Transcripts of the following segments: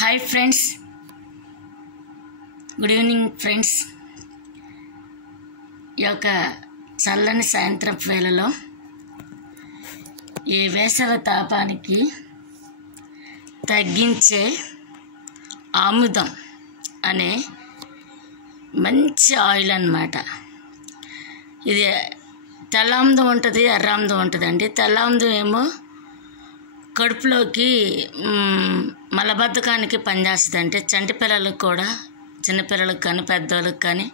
Hi friends, good evening friends. ఈ యొక్క చల్లని సాయంత్రం వేళలో ఈ వేసవి తాపానికి తగ్గించే ఆముదం అనే మంచి ఆయిల్ అన్నమాట. ఇది తెల్ల ఆముదం ఉంటుంది, ఎర్ర ఆముదం ఉంటుందండి. తెల్ల ఆముదం ఏమో కడుపులోకి మలబద్ధకానికి పనిచేస్తుంది. అంటే చంటి పిల్లలకు కూడా, చిన్నపిల్లలకు కానీ పెద్దవాళ్ళకి కానీ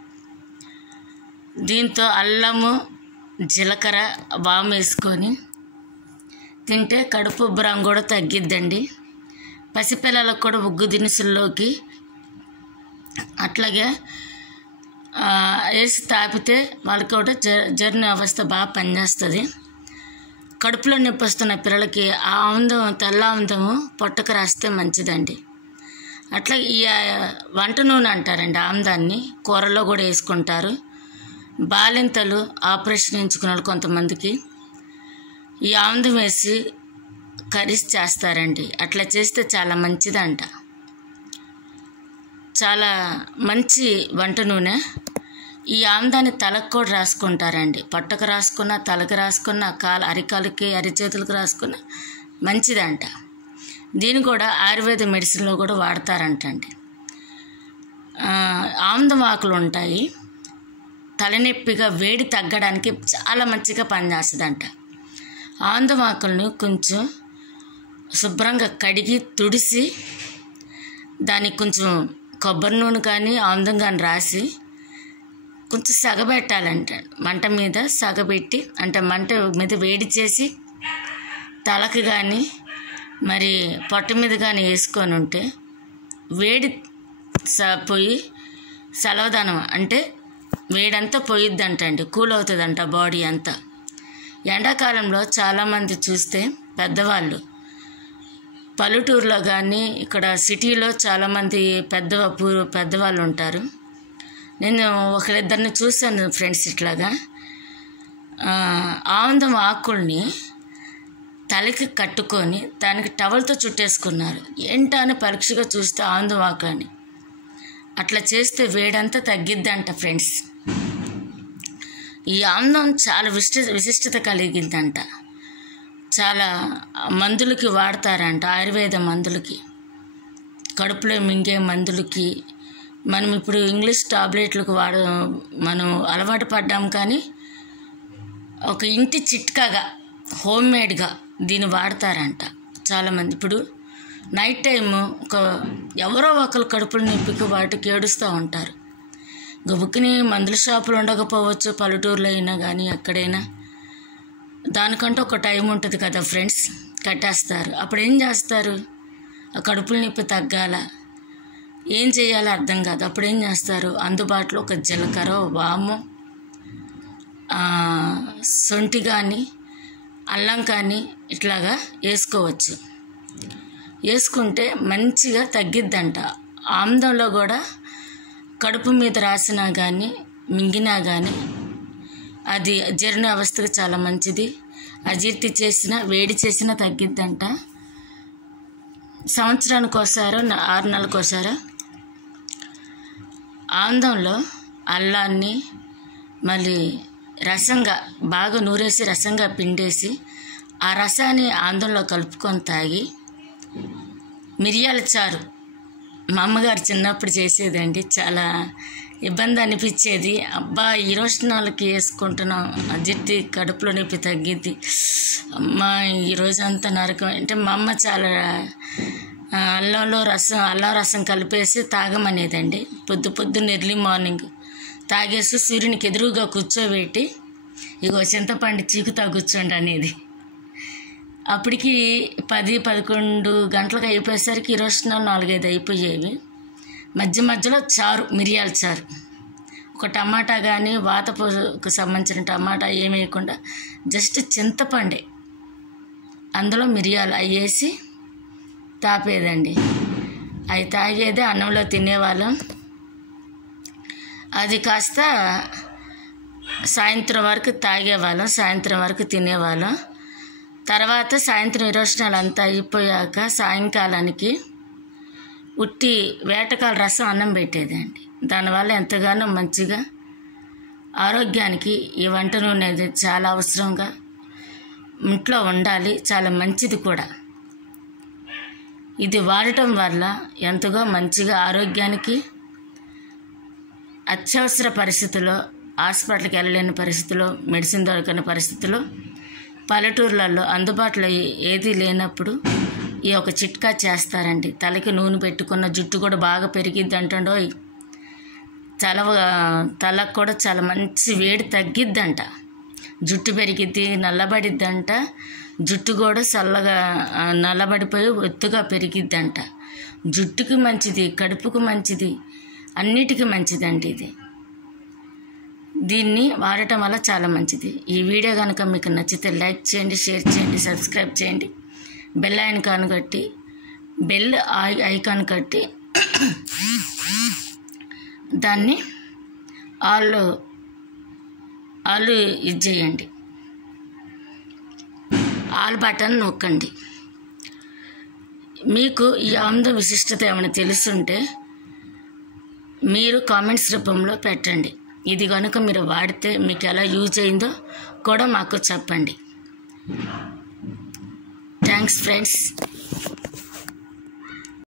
దీంతో అల్లము, జీలకర్ర, వాము వేసుకొని తింటే కడుపు ఉబ్బరం కూడా తగ్గిద్దండి. పసిపిల్లలకు కూడా ఉగ్గు దినుసుల్లోకి అట్లాగే వేసి తాపితే వాళ్ళకి కూడా జీర్ణ వ్యవస్థ బాగా పనిచేస్తుంది. కడుపులో నొప్పి వస్తున్న పిల్లలకి ఆ ఆముదం, తెల్ల ఆముదము పొట్టకు రాస్తే మంచిదండి. అట్లా ఈ వంట నూనె అంటారండి ఆముదాన్ని, కూరల్లో కూడా వేసుకుంటారు. బాలింతలు, ఆపరేషన్ చేయించుకున్న వాళ్ళు కొంతమందికి ఈ ఆముదం వేసి కర్రీస్ చేస్తారండి. అట్లా చేస్తే చాలా మంచిదంట. చాలా మంచి వంట నూనె. ఈ ఆముదాన్ని తలకు కూడా రాసుకుంటారండి. పొట్టకు రాసుకున్న, తలకు రాసుకున్న, అరికాలకి, అరిచేతులకు రాసుకున్న మంచిదంట. దీన్ని కూడా ఆయుర్వేద మెడిసిన్లో కూడా వాడతారంటండి. ఆముదం ఆకులు ఉంటాయి, తలనొప్పిగా వేడి తగ్గడానికి చాలా మంచిగా పనిచేస్తుందంట. ఆముదం ఆకులను కొంచెం శుభ్రంగా కడిగి తుడిసి దానికి కొంచెం కొబ్బరి నూనె కానీ ఆముదం కానీ రాసి కొంచెం సగబెట్టాలంట. మంట మీద సగబెట్టి, అంటే మంట మీద వేడి చేసి తలకు కానీ మరి పొట్ట మీద కానీ వేసుకొని ఉంటే వేడి పోయి సలవదనం, అంటే వేడంతా పోయిద్దంటండి, కూల్ అవుతుందంట బాడీ అంతా. ఎండాకాలంలో చాలామంది చూస్తే పెద్దవాళ్ళు పల్లెటూరులో కానీ ఇక్కడ సిటీలో చాలామంది పెద్దవాళ్ళు ఉంటారు. నేను ఒకరిద్దరిని చూశాను ఫ్రెండ్స్. ఇట్లాగా ఆముదం ఆకుల్ని తలకి కట్టుకొని దానికి టవల్తో చుట్టేసుకున్నారు. ఏంటా అని పరీక్షగా చూస్తే ఆముదం ఆకు అని. అట్లా చేస్తే వేడంతా తగ్గిద్దంట ఫ్రెండ్స్. ఈ ఆముదం చాలా విశిష్టత కలిగిందంట. చాలా మందులకి వాడతారంట, ఆయుర్వేద మందులకి, కడుపులో మింగే మందులకి. మనం ఇప్పుడు ఇంగ్లీష్ టాబ్లెట్లకు మనం అలవాటు పడ్డాం, కానీ ఒక ఇంటి చిట్కాగా, హోమ్ మేడ్గా దీన్ని వాడతారంట చాలామంది. ఇప్పుడు నైట్ టైము ఎవరో ఒకరు కడుపులు నొప్పికి వాటికి ఏడుస్తూ ఉంటారు. గబుక్కుని మందుల షాపులు ఉండకపోవచ్చు, పల్లెటూరులో అయినా కానీ ఎక్కడైనా. దానికంటూ ఒక టైం ఉంటుంది కదా ఫ్రెండ్స్, కట్టేస్తారు. అప్పుడు ఏం చేస్తారు? ఆ కడుపుల నొప్పి తగ్గాల, ఏం చేయాలో అర్థం కాదు. అప్పుడు ఏం చేస్తారు? అందుబాటులో ఒక జీలకర్ర, వాము, సొంటి కానీ అల్లం కానీ ఇట్లాగా వేసుకోవచ్చు. వేసుకుంటే మంచిగా తగ్గిద్దంట. ఆముదంలో కూడా కడుపు మీద రాసినా కానీ మింగినా కానీ అది జీర్ణ వ్యవస్థకు చాలా మంచిది. అజీర్తి చేసినా, వేడి చేసినా తగ్గిద్దంట. సంవత్సరానికి ఒకసారో 6 నెలలకు ఒకసారో ఆముదంలో అల్లాన్ని మళ్ళీ రసంగా బాగా నూరేసి రసంగా పిండేసి ఆ రసాన్ని ఆముదంలో కలుపుకొని తాగి, మిరియాల చారు మా అమ్మగారు చిన్నప్పుడు చేసేదండి. చాలా ఇబ్బంది అనిపించేది. అబ్బా, ఈ రోజునాలకి వేసుకుంటున్నాం, అజీర్తి, కడుపులో నొప్పి తగ్గిద్ది, అమ్మ ఈరోజంతా నరకం అంటే మా అమ్మ చాలా అల్లం రసం కలిపేసి తాగమనేదండి. పొద్దున్న ఎర్లీ మార్నింగ్ తాగేసి సూర్యునికి ఎదురుగా కూర్చోబెట్టి, ఇగో చింతపండు చీకుతా కూర్చోండి అనేది. అప్పటికి 10-11 గంటలకు అయిపోయేసరికి 4-5 అయిపోయేవి. మధ్యలో చారు, మిరియాల చారు, ఒక టమాటా కానీ వాతకు సంబంధించిన టమాటా ఏమి వేయకుండా జస్ట్ చింతపండే, అందులో మిరియాలు అవి వేసి తాపేదండి. అవి తాగేదే, అన్నంలో తినేవాళ్ళం. అది కాస్త సాయంత్రం వరకు తాగేవాళ్ళం, సాయంత్రం వరకు తినేవాళ్ళం. తర్వాత సాయంత్రం 20 అంతా అయిపోయాక సాయంకాలానికి ఉట్టి వేటకాల రసం అన్నం పెట్టేదండి. దానివల్ల ఎంతగానో మంచిగా ఆరోగ్యానికి ఈ వంట నూనె అనేది చాలా అవసరంగా ఇంట్లో ఉండాలి, చాలా మంచిది కూడా. ఇది వాడటం వల్ల ఎంతగా మంచిగా ఆరోగ్యానికి అత్యవసర పరిస్థితుల్లో హాస్పిటల్కి వెళ్ళలేని పరిస్థితుల్లో, మెడిసిన్ దొరకని పరిస్థితుల్లో, పల్లెటూర్లలో అందుబాటులో ఏది లేనప్పుడు ఈ ఒక చిట్కా చేస్తారండి. తలకి నూనె పెట్టుకున్న జుట్టు కూడా బాగా పెరిగిద్ది అంటుండోయ్. తలకు కూడా చాలా మంచి వేడి తగ్గిద్దంట, జుట్టు పెరిగిద్ది, నల్లబడిద్దంట, జుట్టు కూడా చల్లగా నల్లబడిపోయి ఒత్తుగా పెరిగిద్దంట. జుట్టుకి మంచిది, కడుపుకు మంచిది, అన్నిటికీ మంచిదండి ఇది. దీన్ని వాడటం వల్ల చాలా మంచిది. ఈ వీడియో కనుక మీకు నచ్చితే లైక్ చేయండి, షేర్ చేయండి, సబ్స్క్రైబ్ చేయండి, బెల్ ఐకాన్ కట్టి దాన్ని ఆల్ ఇది చేయండి, ఆల్ బటన్ నొక్కండి. మీకు ఈ ఆమ్లం విశిష్టత ఏమైనా తెలుసుంటే మీరు కామెంట్స్ రూపంలో పెట్టండి. ఇది కనుక మీరు వాడితే మీకు ఎలా యూజ్ అయిందో కూడా మాకు చెప్పండి. Thanks friends.